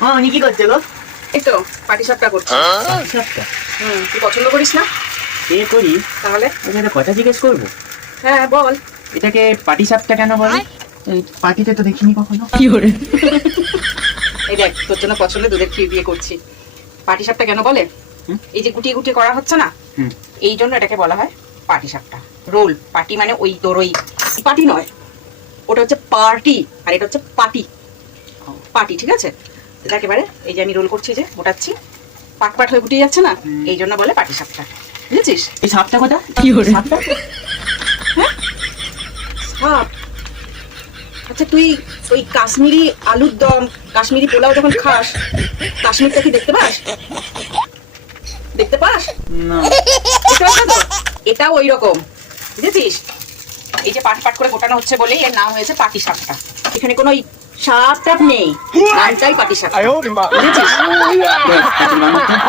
উনি কি করছে গো? এই তো পাটিসাপটা করছি। সাপটা তুই পছন্দ করিস না? সে করি। তাহলে ওকে একটা কথা জিজ্ঞেস করবো, হ্যাঁ বল। এটাকে পাটি সাপটা কেন বলে? এই পাটিতে তো দেখিনি কখনো। এই দেখ তোর জন্য পছন্দের দুধের ক্ষীর দিয়ে করছি। পাটিসাপটা কেন বলে? হুম? এই যে গুটিয়ে গুটিয়ে করা হচ্ছে না, হুম। এই জন্য এটাকে বলা হয় পাটিসাপটা। রোল পাটি মানে ওই তোর ওই পাটি নয়, ওটা হচ্ছে পার্টি আর এটা হচ্ছে পাটি। পাটি ঠিক আছে। দেখ এবারে এই যে আমি রোল করছি, যে মোটাচ্ছি, পাট পাট হয়ে গুটিয়ে যাচ্ছে না, এই জন্য বলে পাটিসাপটা। বুঝেছিস? এই সাপটা কথা সাপটা সাপ? আচ্ছা তুই ওই কাশ্মীরি আলুর দম, কাশ্মীরি পোলাও যখন খাস, কাশ্মীরটা কি দেখতে পাস? দেখতে পাস? না। দেখতে পাস না তো? এটাও ওই রকম, বুঝেছিস? এই যে পাট পাট করে গোটানো হচ্ছে বলেই এর নাম হয়েছে পাটি সাপটা। এখানে কোনো ওই সাপ টাপ নেই, নামটাই পাটি সাপ। বুঝেছিস? দেখ, তোর বাবা তো-